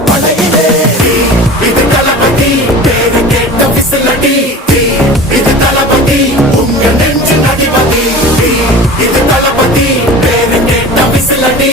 படையிலே இது தளபதி பேரு கேட்ட விசிலடி இது தளபதி உங்க நெஞ்சு நடிபதி இது தளபதி பேரு கேட்ட விசிலடி